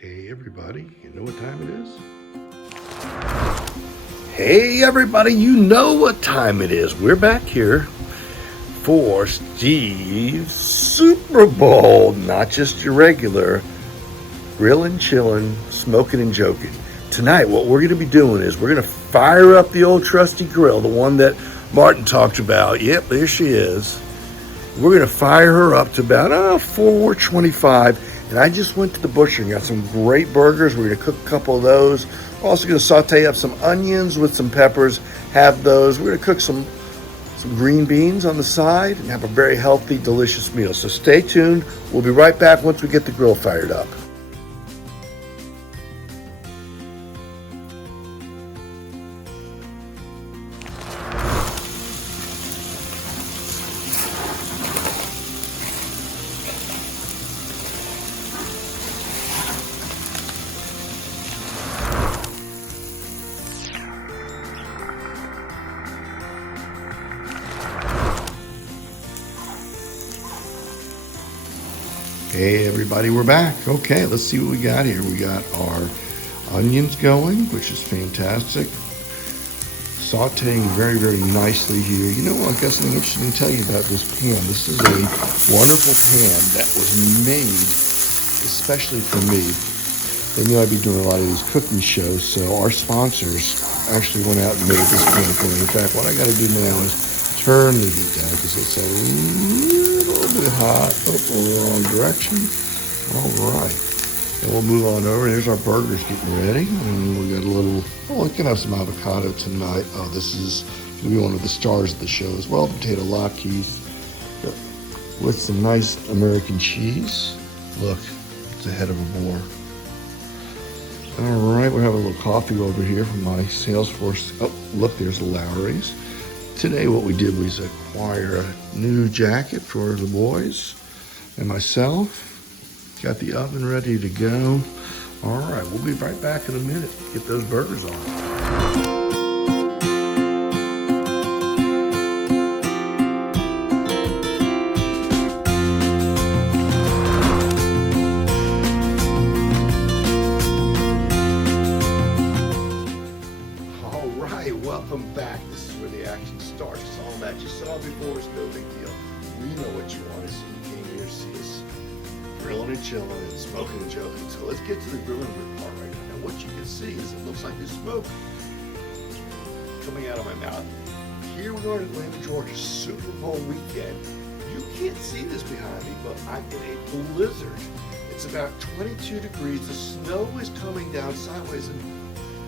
Hey everybody, you know what time it is? Hey everybody, you know what time it is. We're back here for Steve's Super Bowl. Not just your regular grilling, chilling, smoking and joking. Tonight what we're going to be doing is we're going to fire up the old trusty grill, the one that Martin talked about. Yep, there she is. We're going to fire her up to about 425. And I just went to the butcher and got some great burgers. We're going to cook a couple of those. We're also going to saute up some onions with some peppers, have those. We're going to cook some green beans on the side and have a very healthy, delicious meal. So stay tuned. We'll be right back once we get the grill fired up. Hey everybody, we're back. Okay, let's see what we got here. We got our onions going, which is fantastic. Sauteing very, very nicely here. You know what, I got something interesting to tell you about this pan. This is a wonderful pan that was made especially for me. They knew I'd be doing a lot of these cooking shows, so our sponsors actually went out and made this pan for me. In fact, what I got to do now is turn the heat down because it's a little bit hot. Oh, wrong direction. All right. And we'll move on over. There's our burgers getting ready. And we got a little, we can have some avocado tonight. Oh, this is going to be one of the stars of the show as well. Potato latkes with some nice American cheese. Look, it's the head of a boar. All right, we're having a little coffee over here from my Salesforce. Oh, look, there's the Lowry's. Today what we did was acquire a new jacket for the boys and myself. Got the oven ready to go. All right, we'll be right back in a minute to get those burgers on. Welcome back. This is where the action starts. It's all that you saw before. It's no big deal. We know what you want to see. You came here to see us grilling and chilling and smoking and joking. So let's get to the grilling part right now. Now what you can see is it looks like there's smoke coming out of my mouth. Here we are in Atlanta, Georgia, Super Bowl weekend. You can't see this behind me, but I'm in a blizzard. It's about 22 degrees. The snow is coming down sideways and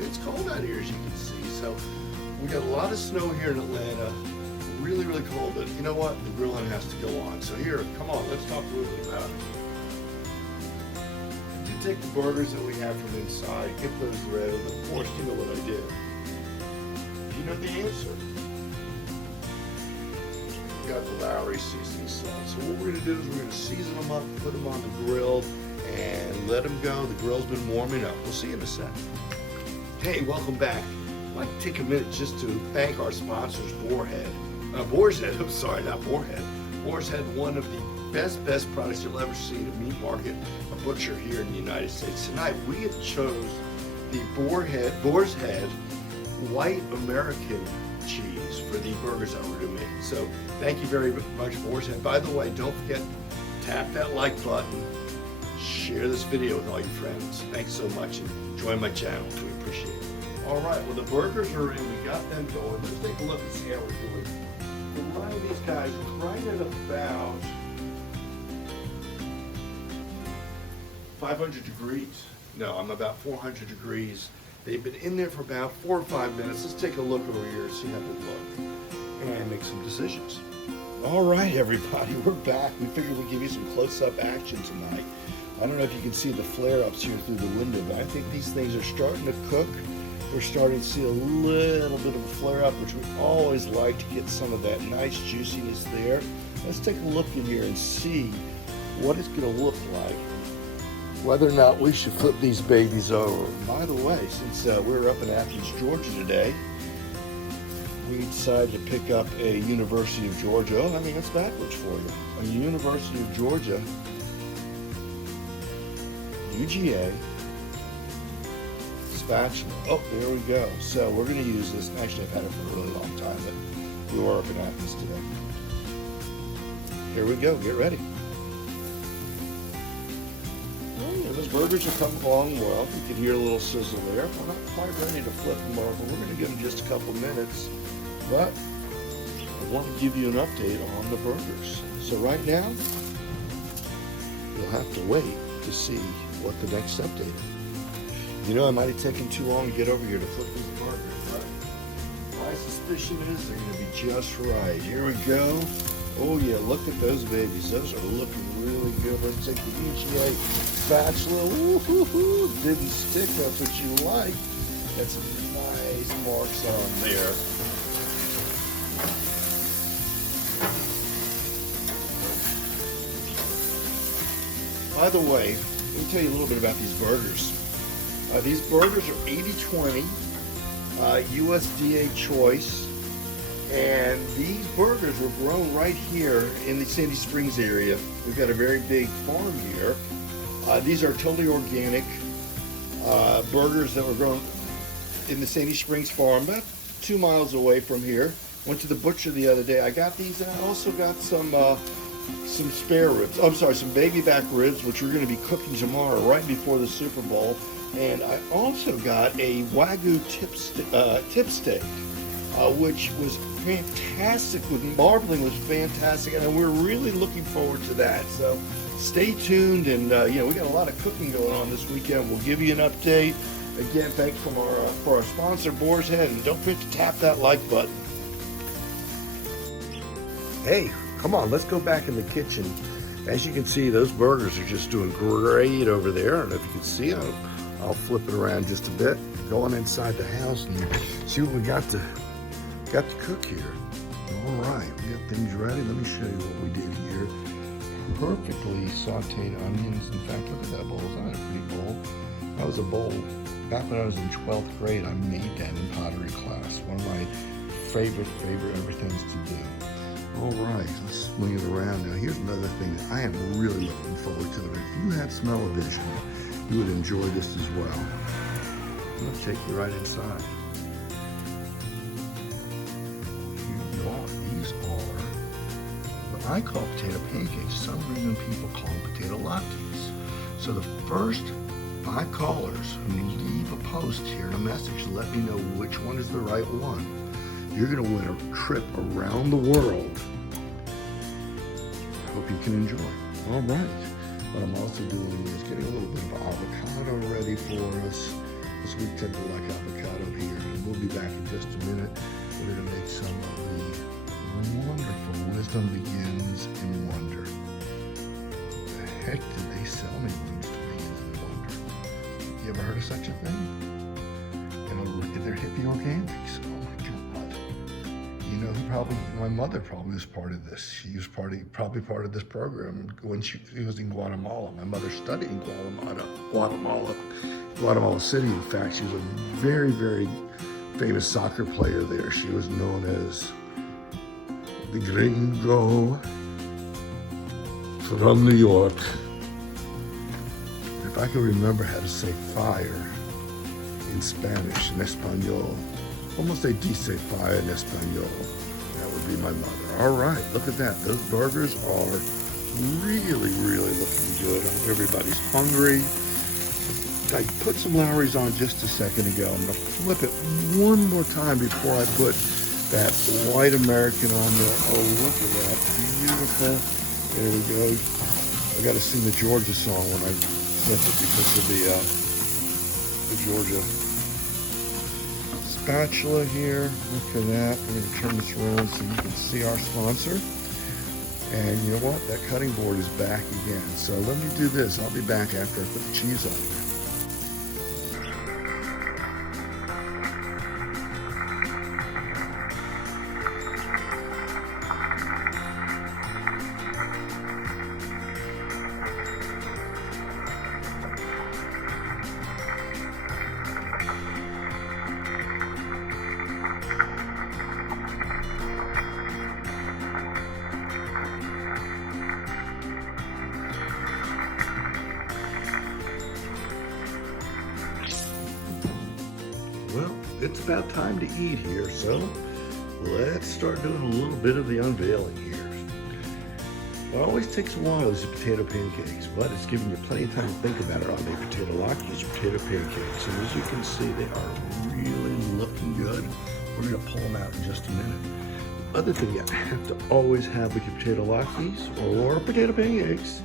it's cold out here, as you can see. So we got a lot of snow here in Atlanta. Really, really cold, but you know what? The grilling has to go on. So here, come on, let's talk a little bit about it. You take the burgers that we have from inside, get those red, and of course, you know what I did. You know the answer. We got the Lowry seasoning salt. So what we're gonna do is we're gonna season them up, put them on the grill, and let them go. The grill's been warming up. We'll see you in a sec. Hey, welcome back. I'd like to take a minute just to thank our sponsors, Boar's Head, I'm sorry, not Boarhead. Boar's Head, one of the best products you'll ever see in a meat market, a butcher here in the United States. Tonight, we have chose the Boar's Head White American cheese for the burgers that we're going to make. So, thank you very much, Boar's Head. By the way, don't forget, tap that like button, share this video with all your friends. Thanks so much, and join my channel. We appreciate it. All right, well, the burgers are in. We got them going. Let's take a look and see how we're doing. We're running these guys right at about 500 degrees. No, I'm about 400 degrees. They've been in there for about 4 or 5 minutes. Let's take a look over here and see how they look and make some decisions. All right, everybody, we're back. We figured we'd give you some close-up action tonight. I don't know if you can see the flare-ups here through the window, but I think these things are starting to cook. We're starting to see a little bit of a flare-up, which we always like to get some of that nice juiciness there. Let's take a look in here and see what it's going to look like, whether or not we should flip these babies over. By the way, since we're up in Athens, Georgia today, we decided to pick up a University of Georgia. Oh, I mean, that's backwards for you. A University of Georgia, UGA, spatula. Oh, there we go. So we're going to use this. Actually, I've had it for a really long time, but we were working at this today. Here we go. Get ready. Oh, yeah, those burgers are coming along well. You can hear a little sizzle there. We're not quite ready to flip them over. We're going to give them just a couple minutes, but I want to give you an update on the burgers. So right now, you'll have to wait to see what the next update is. You know, it might have taken too long to get over here to flip these burgers, but my suspicion is they're going to be just right. Here we go. Oh yeah, look at those babies. Those are looking really good. Let's take the EGA spatula. Woo-hoo-hoo. Didn't stick. That's what you like. That's some nice marks on there. By the way, let me tell you a little bit about these burgers. These burgers are 80/20 USDA choice, and these burgers were grown right here in the Sandy Springs area. We've got a very big farm here. These are totally organic burgers that were grown in the Sandy Springs farm, about 2 miles away from here. Went to the butcher the other day. I got these, and I also got some spare ribs. I'm sorry, some baby back ribs, which we're going to be cooking tomorrow, right before the Super Bowl. And I also got a Wagyu tip steak, which was fantastic. With marbling was fantastic, and we're really looking forward to that. So stay tuned, and we got a lot of cooking going on this weekend. We'll give you an update. Again, thanks for our sponsor, Boar's Head, and don't forget to tap that like button. Hey, come on, let's go back in the kitchen. As you can see, those burgers are just doing great over there. I don't know if you can see, I'll flip it around just a bit. Go on inside the house and see what we got to cook here. All right, we got things ready. Let me show you what we did here. Perfectly sauteed onions. In fact, look at that bowl. It's not a pretty bowl. That was a bowl. Back when I was in 12th grade, I made that in pottery class. One of my favorite everythings to do. All right, let's swing it around. Now, here's another thing that I am really looking forward to. If you have smell-o-vision, you would enjoy this as well. I'm going to take you right inside. Here you are. These are what I call potato pancakes. For some reason, people call them potato latkes. So the first 5 callers who leave a post here in a message to let me know which one is the right one, you're going to win a trip around the world. I hope you can enjoy. All right. What I'm also doing is getting a little bit of avocado ready for us, because we tend to like avocado here. And we'll be back in just a minute. We're going to make some of the wonderful Wisdom Begins in Wonder. What the heck did they sell me Wisdom Begins in Wonder? You ever heard of such a thing? And they're hippie organics. You know, my mother probably was part of this. She was probably part of this program when she was in Guatemala. My mother studied in Guatemala City. In fact, she was a very, very famous soccer player there. She was known as the Gringo from New York. If I could remember how to say fire in Spanish, in Espanol, como se dice fire in Espanol? That would be my mother. All right, look at that. Those burgers are really, really looking good. I hope everybody's hungry. I put some Lawry's on just a second ago. I'm going to flip it one more time before I put that white American on there. Oh, look at that. Beautiful. There we go. I got to sing the Georgia song when I flip it because of the Georgia spatula here. Look at that. We're going to turn this around so you can see our sponsor. And you know what? That cutting board is back again. So let me do this. I'll be back after I put the cheese on there. it's about time to eat here, so let's start doing a little bit of the unveiling here. It always takes a while, these potato pancakes, but it's giving you plenty of time to think about it. Are they potato latkes or potato pancakes? And as you can see, they are really looking good. We're gonna pull them out in just a minute. Other thing you have to always have with your potato latkes or potato pancakes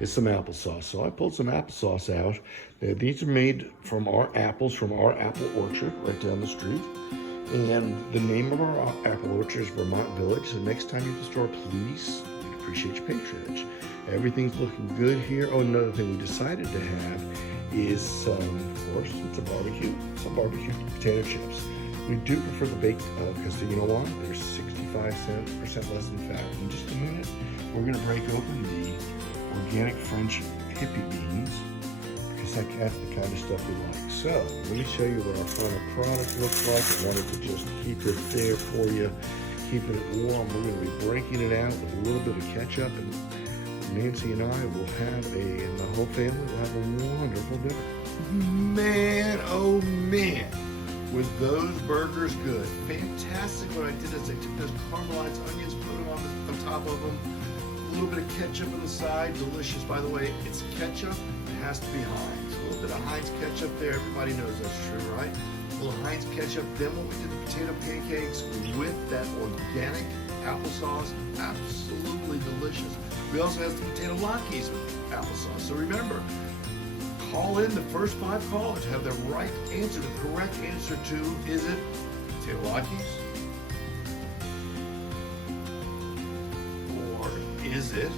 is some applesauce. So I pulled some applesauce out. These are made from our apples from our apple orchard right down the street. And the name of our apple orchard is Vermont Village. So next time you're at the store, please, we'd appreciate your patronage. Everything's looking good here. Oh, another thing we decided to have is, of course, some barbecue potato chips. We do prefer the baked because you know what? They're 65% less than fat. In just a minute, we're gonna break open the organic French hippie beans because that's the kind of stuff we like. So let me show you what our final product looks like. I wanted to just keep it there for you, keeping it warm. We're gonna be breaking it out with a little bit of ketchup, and Nancy and I will have and the whole family will have a wonderful dinner. Man, oh man. With those burgers good. Fantastic. What I did is I took those caramelized onions, put them on top of them, a little bit of ketchup on the side. Delicious, by the way. It's ketchup. It has to be Heinz. A little bit of Heinz ketchup there. Everybody knows that's true, right? A little Heinz ketchup. Then when we did the potato pancakes with that organic applesauce, absolutely delicious. We also have the potato latkes with applesauce. So remember, call in the first 5 callers, have the right answer, the correct answer to, is it potato latkes? Or is it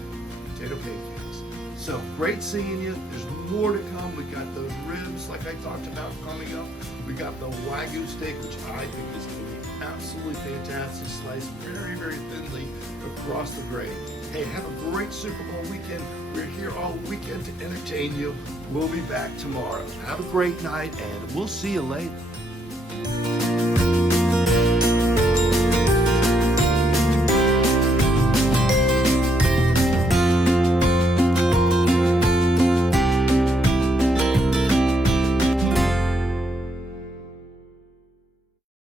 potato pancakes? So great seeing you. There's more to come. We got those ribs like I talked about coming up. We got the Wagyu steak, which I think is going to be absolutely fantastic, sliced very, very thinly across the grain. Hey, have a great Super Bowl weekend. We're here all weekend to entertain you. We'll be back tomorrow. Have a great night, and we'll see you later.